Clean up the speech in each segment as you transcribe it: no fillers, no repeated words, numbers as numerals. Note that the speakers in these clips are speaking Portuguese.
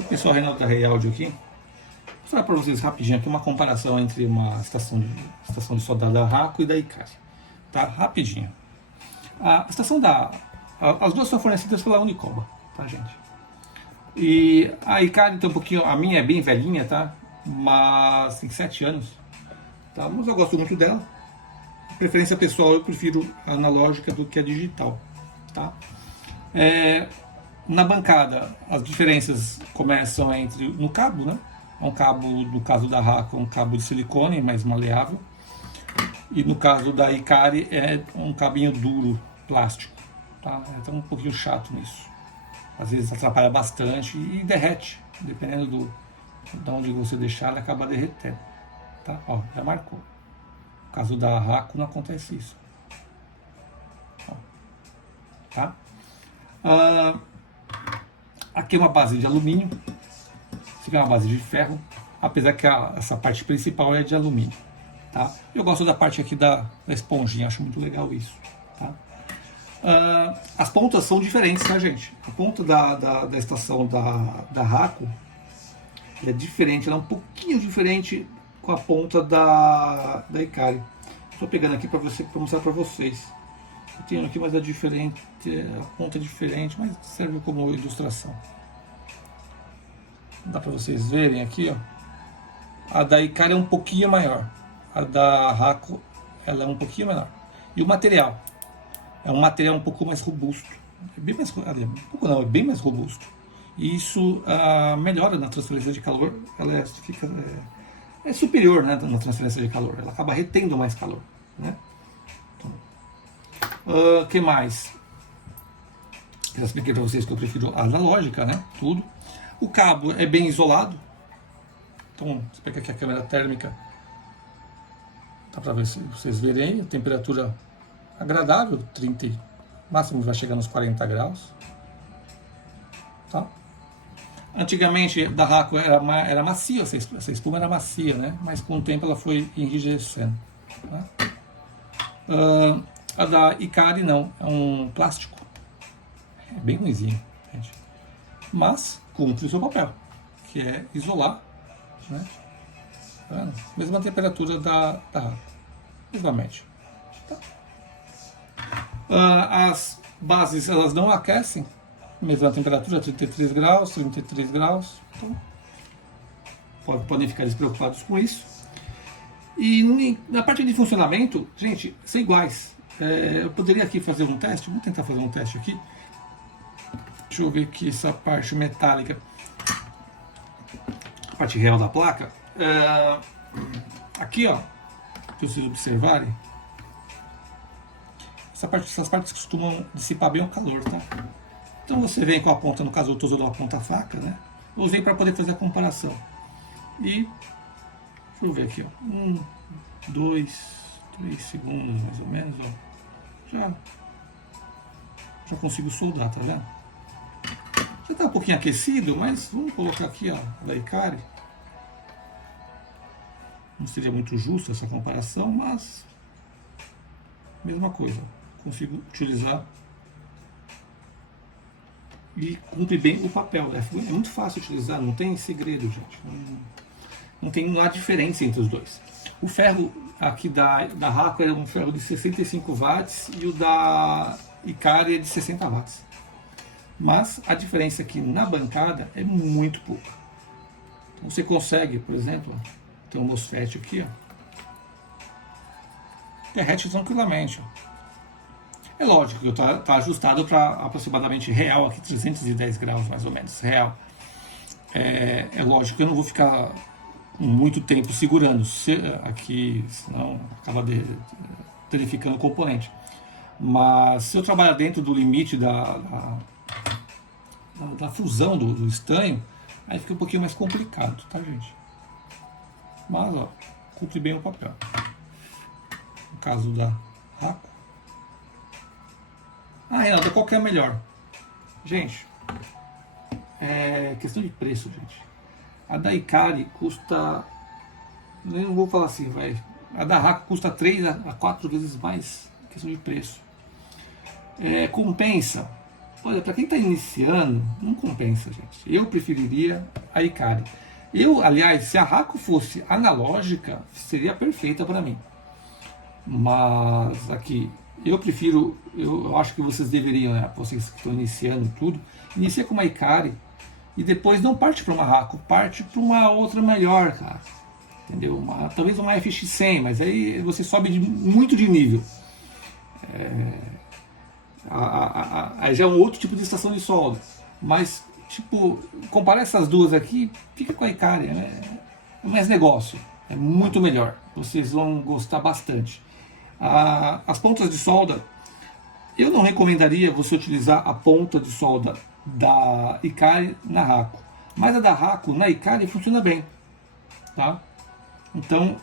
O pessoal Reinaldo da Realde aqui. Vou mostrar para vocês rapidinho aqui uma comparação entre uma estação de soldado da Raco e da Icari. Tá? Rapidinho. A estação da... As duas são fornecidas pela Unicoba, tá, gente? E a Icari tem um pouquinho... A minha é bem velhinha, tá? Mas tem 7 anos. Tá? Mas eu gosto muito dela. Preferência pessoal, eu prefiro a analógica do que a digital, tá? Na bancada, as diferenças começam no cabo, né? É um cabo, no caso da Raco, é um cabo de silicone, mais maleável. E no caso da Icari, é um cabinho duro, plástico, tá? É um pouquinho chato nisso. Às vezes atrapalha bastante e derrete, dependendo de onde você deixar, ele acaba derretendo, tá? Ó, já marcou. No caso da Raco não acontece isso. Tá? Aqui é uma base de alumínio. Isso aqui é uma base de ferro. Apesar que essa parte principal é de alumínio. Tá? Eu gosto da parte aqui da esponjinha. Acho muito legal isso. Tá? As pontas são diferentes, tá, gente? A ponta da estação da Raco é diferente. Ela é um pouquinho diferente com a ponta da Icari. Estou pegando aqui para mostrar para vocês. Eu tenho aqui, mas é diferente, a ponta é diferente, mas serve como ilustração. Dá para vocês verem aqui, ó. A da Icari é um pouquinho maior, a da Raco ela é um pouquinho menor. E o material é um material um pouco mais robusto, é bem mais, é bem mais robusto. E isso melhora na transferência de calor, ela é superior, né, na transferência de calor, ela acaba retendo mais calor, né? Que mais? Já expliquei para vocês que eu prefiro a analógica, né? Tudo. O cabo é bem isolado. Então, você pega aqui a câmera térmica, dá para ver se vocês verem aí, a temperatura agradável, 30, máximo vai chegar nos 40 graus. Tá? Antigamente da Raco era macia, essa espuma era macia, né? Mas com o tempo ela foi enrijecendo. Tá? A da Icari não, é um plástico. É bem ruimzinho, gente. Mas cumpre o seu papel, que é isolar, né? Tá? Mesma temperatura da Raco, mesmamente. Tá? As bases elas não aquecem, mesma temperatura, 33 graus, 33 graus. Então, podem ficar despreocupados com isso. E na parte de funcionamento, gente, são iguais. Eu poderia aqui fazer um teste, vou tentar fazer um teste aqui. Deixa eu ver aqui essa parte metálica, a parte real da placa. Aqui, ó, para vocês observarem, essas partes costumam dissipar bem o calor, tá? Então você vem com a ponta, no caso eu estou usando a ponta faca, né? Eu usei para poder fazer a comparação. E deixa eu ver aqui, ó. 1, 2, 3 segundos mais ou menos, ó. Já consigo soldar, tá vendo? Já está um pouquinho aquecido, mas vamos colocar aqui, ó, da Icari. Não seria muito justo essa comparação, mas mesma coisa. Consigo utilizar e cumpre bem o papel. É muito fácil utilizar, não tem segredo, gente. Não há diferença entre os dois. O ferro aqui da Raco é um ferro de 65 watts e o da Icari é de 60 watts. Mas a diferença aqui na bancada é muito pouca. Então você consegue, por exemplo, tem um MOSFET aqui, ó, derrete tranquilamente. Ó. É lógico que está ajustado para aproximadamente real, aqui 310 graus mais ou menos, real. É lógico que eu não vou ficar muito tempo segurando aqui, senão acaba danificando o componente. Mas se eu trabalhar dentro do limite da fusão do estanho, aí fica um pouquinho mais complicado, tá, gente? Mas, ó, cumpre bem o papel. No caso da Raco. Renato, qual que é a melhor? Gente, é questão de preço, gente. A da Icari custa, eu não vou falar assim, vai. A da Raco custa 3 a 4 vezes mais, questão de preço. Compensa Olha, para quem está iniciando, não compensa, gente. Eu preferiria a Ikari. Aliás, se a Raco fosse analógica, seria perfeita para mim. Mas aqui, eu prefiro, eu acho que vocês deveriam, né, vocês que estão iniciando tudo, inicia com uma Ikari e depois não parte para uma Raco, parte para uma outra melhor, cara. Entendeu? Talvez uma FX100, mas aí você sobe muito de nível. Aí já é um outro tipo de estação de solda. Mas, tipo, comparar essas duas aqui, fica com a Ikari. É mais negócio. É muito melhor. Vocês vão gostar bastante. As pontas de solda, eu não recomendaria você utilizar a ponta de solda da Ikari na Raco. Mas a da Raco na Ikari funciona bem. Tá? Então,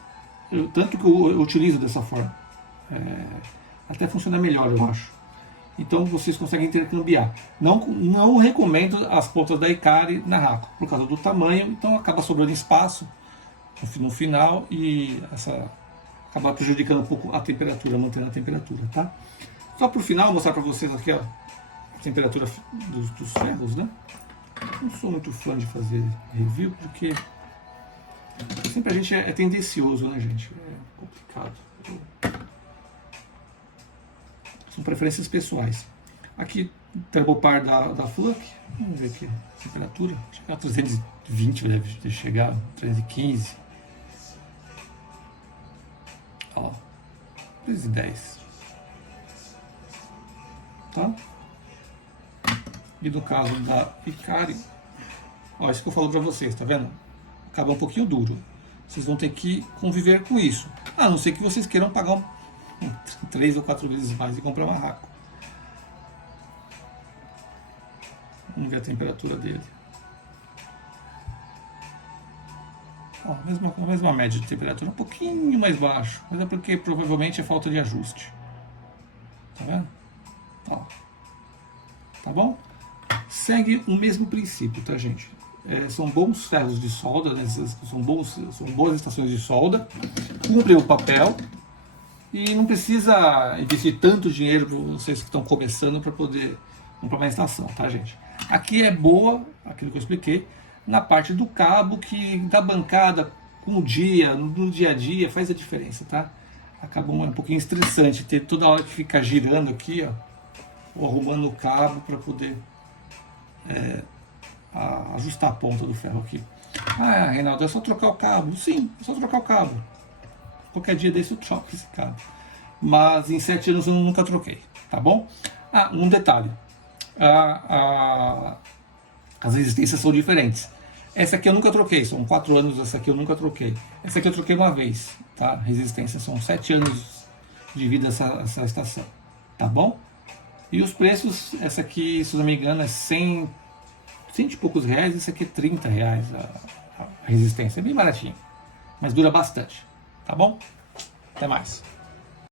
tanto que eu utilizo dessa forma. Até funciona melhor, eu acho. Então vocês conseguem intercambiar. Não recomendo as pontas da Ikari na Raco, por causa do tamanho, então acaba sobrando espaço no final e acaba prejudicando um pouco a temperatura, mantendo a temperatura, tá? Só por final, mostrar para vocês aqui, ó, a temperatura dos ferros, né? Não sou muito fã de fazer review, porque sempre a gente é tendencioso, né, gente? É complicado. São preferências pessoais. Aqui, Turbopar da Fluke. Vamos ver aqui. Temperatura. Chegar a 320, deve chegar. 315. Ó. 310. Tá? E no caso da Ikari. Ó, isso que eu falo pra vocês, tá vendo? Acaba um pouquinho duro. Vocês vão ter que conviver com isso. A não ser que vocês queiram pagar 3 ou 4 vezes mais e comprar uma Raco. Vamos ver a temperatura dele. Ó, a mesma média de temperatura, um pouquinho mais baixo, mas é porque provavelmente é falta de ajuste. Tá vendo? Ó. Tá bom? Segue o mesmo princípio, tá, gente? São bons ferros de solda, né? São boas estações de solda, cumprem o papel. E não precisa investir tanto dinheiro para vocês que estão começando para poder comprar uma estação, tá, gente? Aqui é boa, aquilo que eu expliquei, na parte do cabo, que da bancada com o dia, no dia a dia, faz a diferença, tá? Acaba um pouquinho estressante ter toda hora que ficar girando aqui, ó, ou arrumando o cabo para poder ajustar a ponta do ferro aqui. Ah, Reinaldo, é só trocar o cabo? Sim, é só trocar o cabo. Qualquer dia desse eu troco esse cabo. Mas em 7 anos eu nunca troquei, tá bom? Um detalhe. As resistências são diferentes. Essa aqui eu nunca troquei, são 4 anos, essa aqui eu nunca troquei. Essa aqui eu troquei uma vez, tá? Resistência, são 7 anos de vida essa estação, tá bom? E os preços, essa aqui, se não me engano, é 100 e poucos reais, essa aqui é 30 reais a resistência, é bem baratinho, mas dura bastante. Tá bom? Até mais.